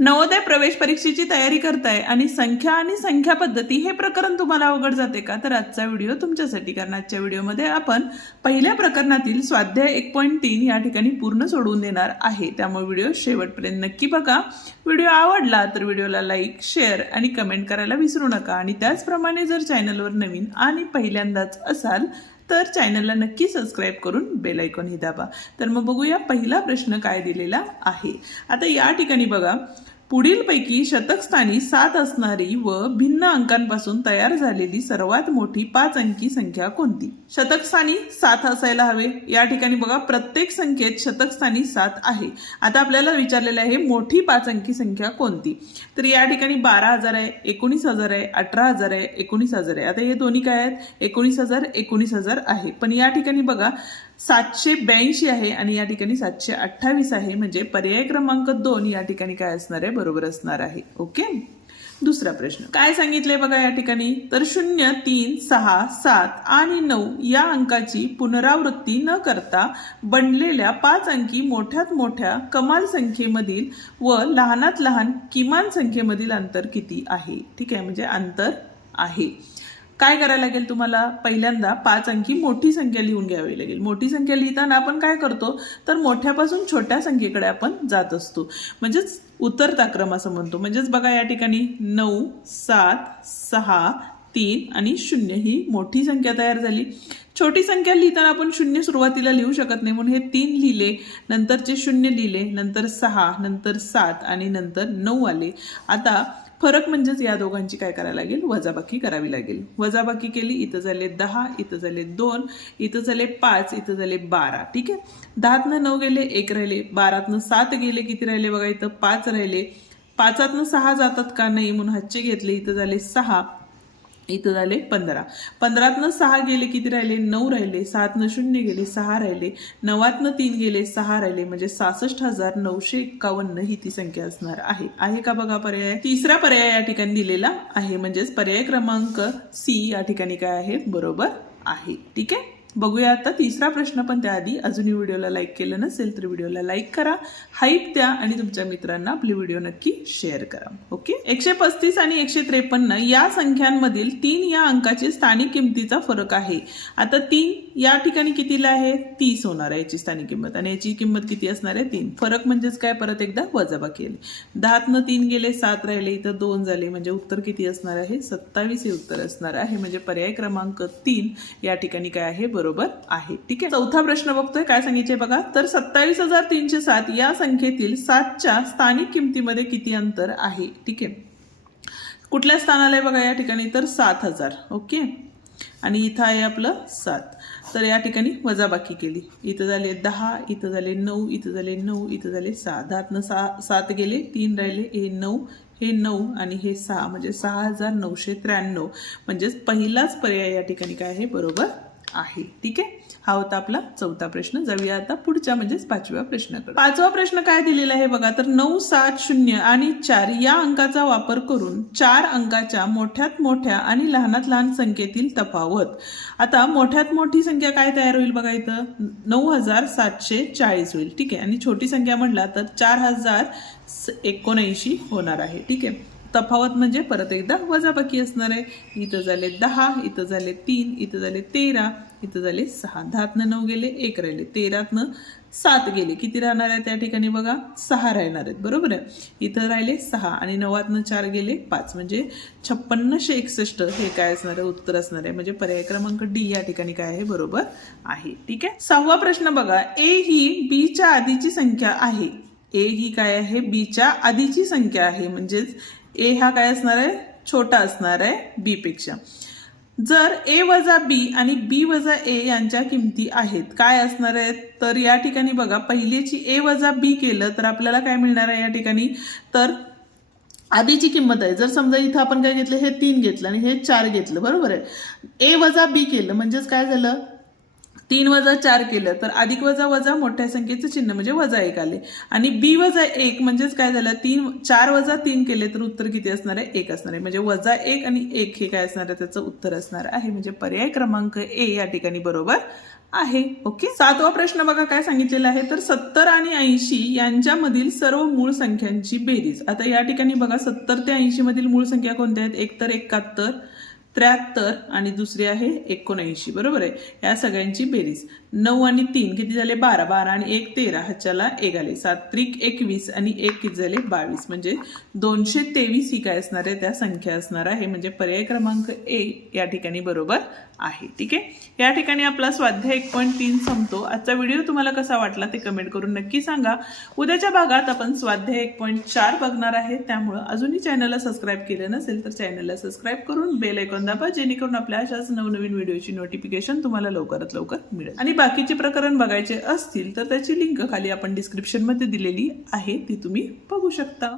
नवोदय प्रवेश परीक्षेची तयारी करताय आणि संख्या आणि संख्या पद्धती हे प्रकरण तुम्हाला अवघड जाते का? तर आजचा व्हिडिओ तुमच्यासाठी, कारण आजच्या व्हिडिओमध्ये आपण पहिल्या प्रकरणातील स्वाध्याय 1.3 या ठिकाणी पूर्ण सोडवून देणार आहे. त्यामुळे व्हिडिओ शेवटपर्यंत नक्की बघा. व्हिडिओ आवडला तर व्हिडिओला लाईक, शेअर आणि कमेंट करायला विसरू नका. आणि त्याचप्रमाणे जर चॅनलवर नवीन आणि पहिल्यांदाच असाल तर चॅनलला नक्की सबस्क्राईब करून बेल आयकॉन दाबा. तर मग बघूया पहिला प्रश्न काय दिलेला आहे. आता या ठिकाणी बघा, पुढीलपैकी शतकस्थानी 7 असणारी व भिन्न अंकांपासून तयार झालेली सर्वात मोठी 5 अंकी संख्या कोणती? शतकस्थानी 7 असायला हवे. या ठिकाणी बघा, प्रत्येक संख्येत शतकस्थानी 7 आहे. आता आपल्याला विचारलेलं आहे मोठी 5 अंकी संख्या कोणती? तर या ठिकाणी 12,000 आहे, 19,000 आहे, 18,000 आहे, 19,000 आहे. आता हे दोन्ही काय आहेत? 19,000 19,000 आहे. पण या ठिकाणी बघा 782 आहे आणि या ठिकाणी 728 आहे. म्हणजे पर्याय क्रमांक 2 या ठिकाणी काय असणार आहे? बरोबर असणार आहे. ओके. दुसरा प्रश्न काय सांगितलंय बघा या ठिकाणी, तर 0, 3, 6, 7 आणि 9 या अंकाची पुनरावृत्ती न करता बनलेल्या 5 अंकी मोठ्यात मोठ्या कमाल संख्येमधील व लहानात लहान किमान संख्येमधील अंतर किती आहे? ठीक आहे, म्हणजे अंतर आहे. काय करायला लागेल तुम्हाला? पहिल्यांदा 5 अंकी मोठी संख्या लिहून घ्यावी लागेल. मोठी संख्या लिहिताना आपण काय करतो, तर मोठ्यापासून छोट्या संख्येकडे आपण जात असतो, म्हणजेच उतरता क्रम असं म्हणतो. म्हणजेच बघा या ठिकाणी 9, 7, 6, 3 आणि 0 ही मोठी संख्या तयार झाली. छोटी संख्या लिहिताना आपण 0 सुरुवातीला लिहू शकत नाही, म्हणून हे 3 लिहिले, नंतरचे 0 लिहिले, नंतर 6, नंतर 7 आणि नंतर 9 आले. आता फरक म्हणजेच या दोघांची काय करायला लागेल? वजाबाकी करावी लागेल. वजाबाकी केली, इथं झाले 10, इथं झाले 2, इथं झाले 5, इथं झाले 12. ठीक आहे, 10तनं 9 गेले, 1 राहिले. 12तनं 7 गेले, किती राहिले बघा इथं? 5 राहिले. 5तनं 6 जातात का? नाही, म्हणून हातचे घेतले, इथं झाले 6, इथं झाले 15. 15तनं 6 गेले, किती राहिले? 9 राहिले. 7तनं 0 गेले, 6 राहिले. 9तनं 3 गेले, 6 राहिले. म्हणजे 66,951 ही ती संख्या असणार आहे. आहे का बघा पर्याय? तिसरा पर्याय या ठिकाणी दिलेला आहे, म्हणजेच पर्याय क्रमांक सी या ठिकाणी काय आहे? बरोबर आहे. ठीक आहे, बघूया आता तिसरा प्रश्न. पण त्याआधी अजूनही व्हिडिओला लाईक केलं नसेल तर व्हिडिओला लाईक करा, हाईप द्या आणि तुमच्या मित्रांना आपली व्हिडिओ नक्की शेअर करा. ओके. 135 आणि 153 या संख्यांमधील 3 या अंकाचे स्थानिक किमतीचा फरक आहे. आता 3 या ठिकाणी कितीला आहे? 30 होणार आहे याची स्थानिक किंमत, आणि याची किंमत किती असणार आहे? 3. फरक म्हणजेच काय? परत एकदा वजाबाकी केली. 10तनं 3 गेले, 7 राहिले, इथं 2 झाले. म्हणजे उत्तर किती असणार आहे? 27 हे उत्तर असणार आहे. म्हणजे पर्याय क्रमांक 3 या ठिकाणी काय आहे? बरोबर आहे. ठीक आहे. चौथा प्रश्न बघतोय, काय सांगितले बघा, तर 27,307 या संख्येतील 7च्या स्थानिक किमतीमध्ये किती अंतर आहे? ठीक आहे, कुठल्या स्थानाला आहे बघा या ठिकाणी? तर 7,000. ओके, आणि इथं आहे आपलं 7. तर या ठिकाणी वजाबाकी केली, इथं झाले 10, इथं झाले 9, इथं झाले 9, इथं झाले 6. 10तनं 7 गेले, 3 राहिले, हे 9, हे 9 आणि हे 6, म्हणजे 6,993. म्हणजेच पहिलाच पर्याय या ठिकाणी काय आहे? बरोबर आहे. ठीक आहे, हा होता आपला चौथा प्रश्न. जाऊया आता पुढच्या, म्हणजेच 5व्या प्रश्नाकडे. 5वा प्रश्न काय दिलेला आहे बघा, तर 9, 7, 0 आणि 4 या अंकाचा वापर करून 4 अंकाच्या मोठ्यात मोठ्या आणि लहानात लहान संख्येतील तफावत. आता मोठ्यात मोठी संख्या काय तयार होईल बघा इथं? 9,740 होईल. ठीक आहे, आणि छोटी संख्या म्हटला तर 4,079 होणार आहे. ठीक आहे, तफावत म्हणजे परत एकदा वजाबाकी असणार आहे. इथं झाले 10, इथं झाले 3, इथं झाले 13, इथं झाले 6. 10तनं 9 गेले, 1 राहिले. 13तनं 7 गेले, किती राहणार आहे त्या ठिकाणी बघा? 6 राहणार आहेत. बरोबर आहे, इथं राहिले 6 आणि 9तनं 4 गेले 5. म्हणजे 5661 हे काय असणार आहे? उत्तर असणार आहे. म्हणजे पर्याय क्रमांक डी या ठिकाणी काय आहे? बरोबर आहे. ठीक आहे. 6वा प्रश्न बघा, ए ही बी च्या आधीची संख्या आहे. ए ही काय आहे? बी च्या आधीची संख्या आहे. म्हणजेच ए हा काय असणार आहे? छोटा असणार आहे बी पेक्षा. जर ए वजा बी आणि बी वजा ए यांच्या किमती आहेत, काय असणार आहेत? तर या ठिकाणी बघा, पहिल्याची ए वजा बी केलं तर आपल्याला काय मिळणार आहे या ठिकाणी? तर आधीची किंमत आहे. जर समजा इथं आपण काय घेतलं? हे 3 घेतलं आणि हे 4 घेतलं. बरोबर आहे. ए वजा बी केलं म्हणजेच काय झालं? 3 वजा 4 केलं तर अधिक वजा वजा मोठ्या संख्येचं चिन्ह म्हणजे वजा 1 आले आणि बी वजा 1 म्हणजेच काय झालं 4 वजा 3 केले तर उत्तर किती असणार आहे 1 असणार आहे म्हणजे वजा 1 आणि 1 हे काय असणार आहे त्याचं उत्तर असणार आहे म्हणजे पर्याय क्रमांक ए या ठिकाणी बरोबर आहे. ओके. 7वा प्रश्न बघा काय सांगितलेला आहे तर 70 आणि 80 यांच्यामधील सर्व मूळ संख्यांची बेरीज. आता या ठिकाणी बघा 70 ते 80 मधील मूळ संख्या कोणत्या आहेत एक तर 71 73 आणि दुसरी आहे 79 बरोबर आहे. या सगळ्यांची बेरीज 9 आणि 3 किती झाले 12 12 आणि 1 13 ह्याच्याला 1 आले 7 त्रिक 21 आणि 1 किती झाले 22 म्हणजे 223 ही काय असणार आहे त्या संख्या असणार आहे म्हणजे पर्याय क्रमांक ए या ठिकाणी बरोबर आहे. ठीक आहे. या ठिकाणी आपला स्वाध्याय 1.3 संपतो. आजचा व्हिडिओ तुम्हाला कसा वाटला ते कमेंट करून नक्की सांगा. उद्याच्या भागात आपण स्वाध्याय 1.4 बघणार आहे त्यामुळे अजूनही चॅनलला सबस्क्राईब केलं नसेल तर चॅनलला सबस्क्राईब करून बेल आयकॉन दाबा जेणेकरून आपल्या अशाच नवनवीन व्हिडिओची नोटिफिकेशन तुम्हाला लवकरात लवकर मिळेल. आणि बाकीचे प्रकरण बघायचे असतील तर त्याची लिंक खाली आपण डिस्क्रिप्शन मध्ये दिलेली आहे ती तुम्ही बघू शकता.